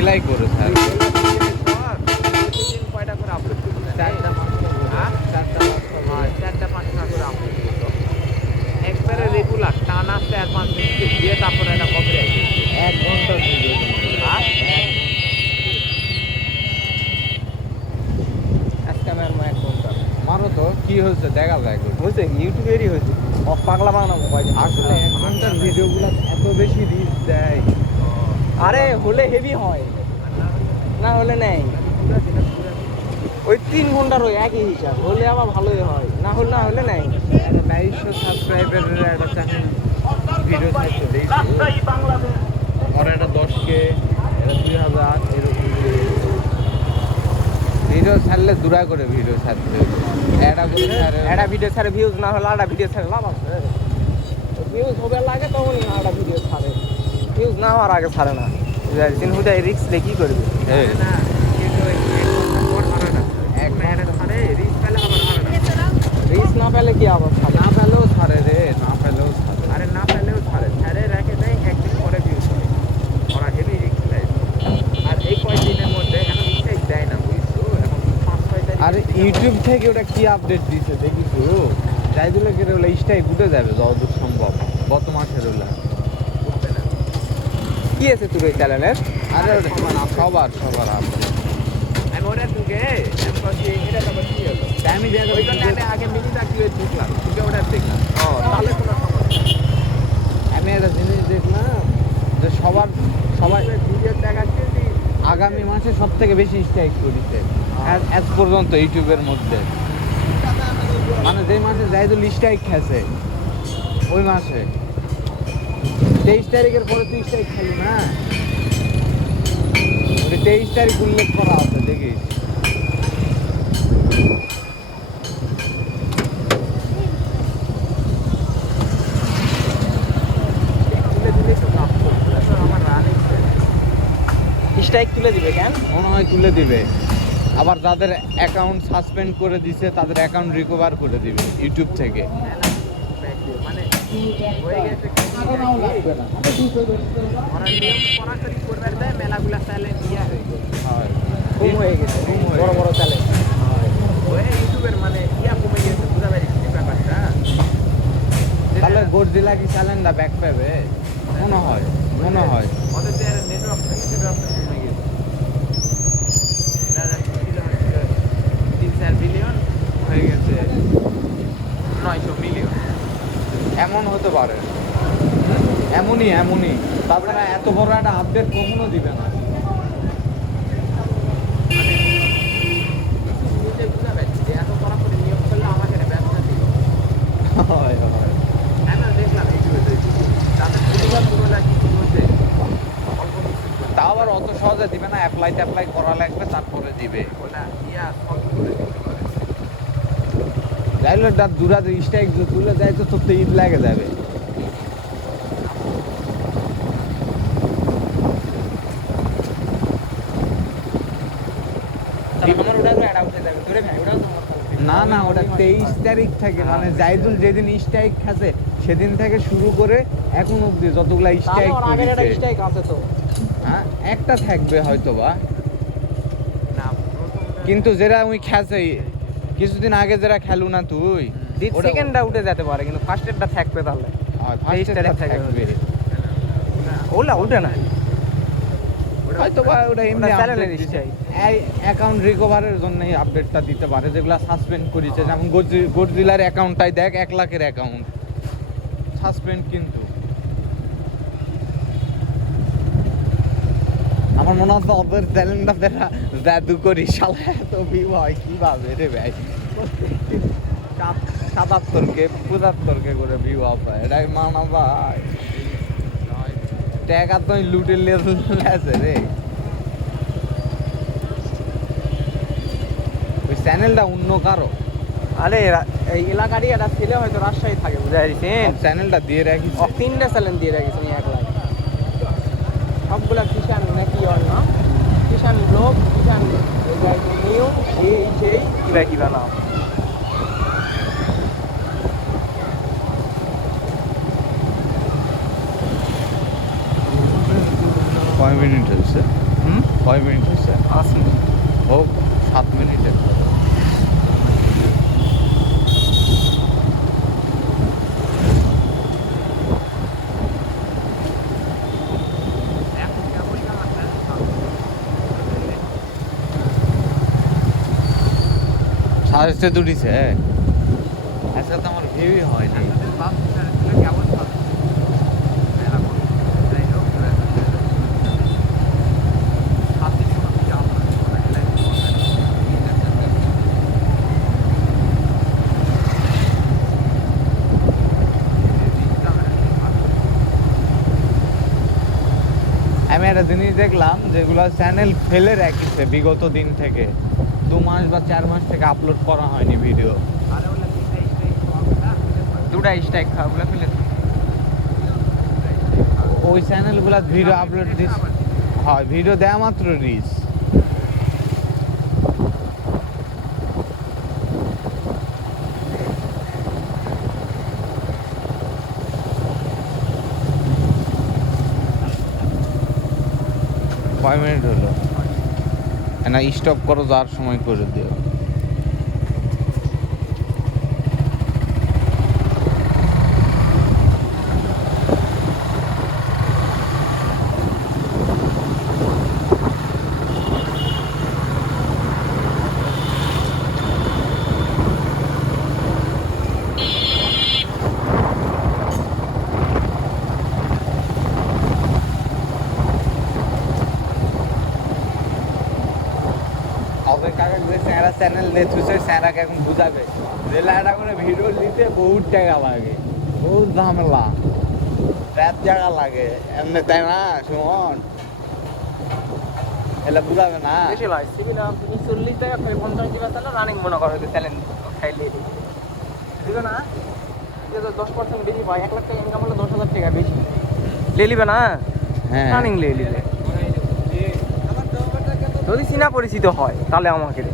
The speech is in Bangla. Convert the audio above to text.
মেলাই করে স্যার কয়টা করে আপলোড করছে? 4টা 5টা করে আপলোড করতো একবারে রেগুলার টানা 4-5 মিনিট দিয়ে তারপরে একটা কপিরাইট 1 ঘন্টার ভিডিও মারো তো কি হয়েছে দেখা যায় হয়েছে ইউটিউবেরই হয়েছে পাগলা বানাবো আসলে 1 ঘন্টার ভিডিওগুলো এত বেশি রিচ দেয় আরে হলে হেভি হয় না হলে নেই ওই 3 ঘন্টার ওই একই হিসাব হলে আবার ভালোই হয় না হলে নেই 2200 সাবস্ক্রাইবারের একটা চ্যানেল ভিডিও ছাড়তে দেখছি ওরা এটা 10K এটা 2000 এরকম ভিডিও ছাড়লে দূরা করে ভিডিও ছাড়তে একটা ভিডিও ছাড়ে ভিউজ না হলে একটা ভিডিও ছাড়ে লাভ আছে ভিউজ হবে লাগে তখন একটা ভিডিও ছাড়ে ভিউজ না হওয়ার আগে ছাড়ে না দিন হুদা রিস্ক দিয়ে কি করবে রিস্ক না পেলে কি আবার না পেলেও ছাড়ে রে না পেলেও ছাড়ে আরে না পেলেও ছাড়ে রেখে দেয় একদিন পরে ভিউজ হয় ওরা হেভি রিস্ক নেয় আর এই কয়েকদিনের মধ্যে এখন স্টেজ দেয় না বুঝছো এখন 5-6 আর ইউটিউব থেকে ওটা কি আপডেট দিছে দেখিস চাইদিলে করে ওলা স্টাইক উঠে যাবে যতদূর সম্ভব গত মাসের ওলা কি আছে তোর এই চ্যানেলের আরে সবার আপডেট আমি ওটা তোকে এটা তো কি হলো আমি ওই জন্য আমি আগে মিনিটা কি হয়ে ঢুকলাম তোকে ওটা দেখলাম তাহলে কোনো সমস্যা আমি একটা জিনিস দেখলাম যে সবাই ভিডিও দেখাচ্ছে যে আগামী মাসে সব থেকে বেশি স্ট্রাইক করেছে আজ পর্যন্ত ইউটিউবের মধ্যে মানে যেই মাসে জাইদুল স্ট্রাইক খেয়েছে ওই মাসে 23 তারিখের পরে তুই স্ট্রাইক খেলি না 23 তারিখ উল্লেখ করা আছে দেখিস স্ট্রাইক তুলে দিবে কেন মনে হয় তুলে দিবে আবার যাদের অ্যাকাউন্ট সাসপেন্ড করে দিছে তাদের অ্যাকাউন্ট রিকভার করে দিবে ইউটিউব থেকে মানে হয়ে গেছে ওরা নিয়ম কড়াকড়ি করে দেয় মেলাগুলা চ্যালেঞ্জ ইয়া হয়ে গেছে কম হয়ে গেছে বড় বড় চ্যালেঞ্জ ওই ইউটিউবের মানে ইয়া কমে গেছে বুঝা পারিস ব্যাপারটা তাহলে গডজিলা কি চ্যালেঞ্জটা ব্যাক পাবে মনে হয় ওদের যে নেটওয়ার্ক কমে গেছে 3-4 বিলিয়ন হয়ে গেছে 900 মিলিয়ন এমন হতে পারে এমনই তাছাড়া এত বড় একটা আপডেট কখনো দিবে না এত করা করে নিয়ম করলে আমাকে ব্যবসা দিল হয় আমি দেখলাম তাদের পরিবার পুরোটা কিছু বলছে তা আবার অত সহজে দিবে না অ্যাপ্লাই করা লাগবে তারপরে দিবে ওলা ইয়া সব করে দিতে পারে যাইলে দূরা স্ট্রাইক তুলে যায় তো তোর তো ঈদ লাগে যাবে না ওটা 23 তারিখ থেকে মানে জাইদুল যেদিন স্ট্রাইক খাচ্ছে সেদিন থেকে শুরু করে এখন অবধি যতগুলা স্ট্রাইক আছে তো হ্যাঁ একটা থাকবে হয়তো বা কিন্তু যেটা ওই খেলছে কিছুদিন আগে যারা খেলু না তুই সেকেন্ডটা উঠে যেতে পারে কিন্তু ফার্স্টেরটা থাকবে তাহলে থাকবে ওলা উঠে না হয়তো বা ওটা এমনি চ্যানেলের স্ট্রাইক অ্যাকাউন্ট রিকভারের জন্যই আপডেটটা দিতে পারে যেগুলো সাসপেন্ড করেছে যেমন গডজিলার অ্যাকাউন্টটাই দেখ 1 লাখের অ্যাকাউন্ট সাসপেন্ড কিন্তু আমার মনে হচ্ছে ওদের চ্যানেলটা দেখা জাদু করি শালা এত ভিউ হয় কিভাবে রে ভাই 77K 75K করে ভিউ হয় এটাই মানা ভাই টাকা তো লুটে লেছে রে ওই চ্যানেলটা অন্য কারো আরে এই এলাকারই একটা ছেলে হয়তো রাজশাহী থাকে বুঝা যাচ্ছেন চ্যানেলটা দিয়ে রাখিস 3টা চ্যানেল দিয়ে রাখিস আমি 1 লাখ সবগুলা কিষান নাকি ওর নাম কিষান ব্লগ কিষান নিউ সেই কিবা নাম কয় মিনিট হয়েছে কয় মিনিট হয়েছে? 5 মিনিট। হোক 7 মিনিটের। সাজতে দুটিছে আজকে তো আমার ভিউই হয়নি। আমি একটা জিনিস দেখলাম যেগুলো চ্যানেল ফেলে রাখিছে বিগত দিন থেকে, 2 মাস বা 4 মাস থেকে আপলোড করা হয়নি ভিডিও। দুটা স্ট্রাইক খাওয়া ওগুলো ফেলে ওই চ্যানেলগুলো ভিডিও আপলোড দিস হয়, ভিডিও দেওয়া মাত্র রিচ। কয় মিনিট হলো? না স্টপ করো, যাওয়ার সময় করে দিও। চ্যানেল দেখছে স্যারাকে এখন বুঝাবে যে এটা করে ভিডিও দিতে বহুত টাকা লাগে, বহুত ঝামেলা, রাত জায়গা লাগে এমনি, তাই না সুমন? এলা বুঝাবে না। বেশি লাগে সিবিনা 40 টাকা করে 50 দিবা তাহলে রানিং মনে করো যে চ্যালেঞ্জ খাইলে দিবে না, যে 10% বেশি পায়। 1 লাখ টাকা ইনকাম হলে 10,000 টাকা বেশি লে লিবে না। হ্যাঁ রানিং লে লিবে যদি চিনা পরিচিত হয় তাহলে আমাকে দে।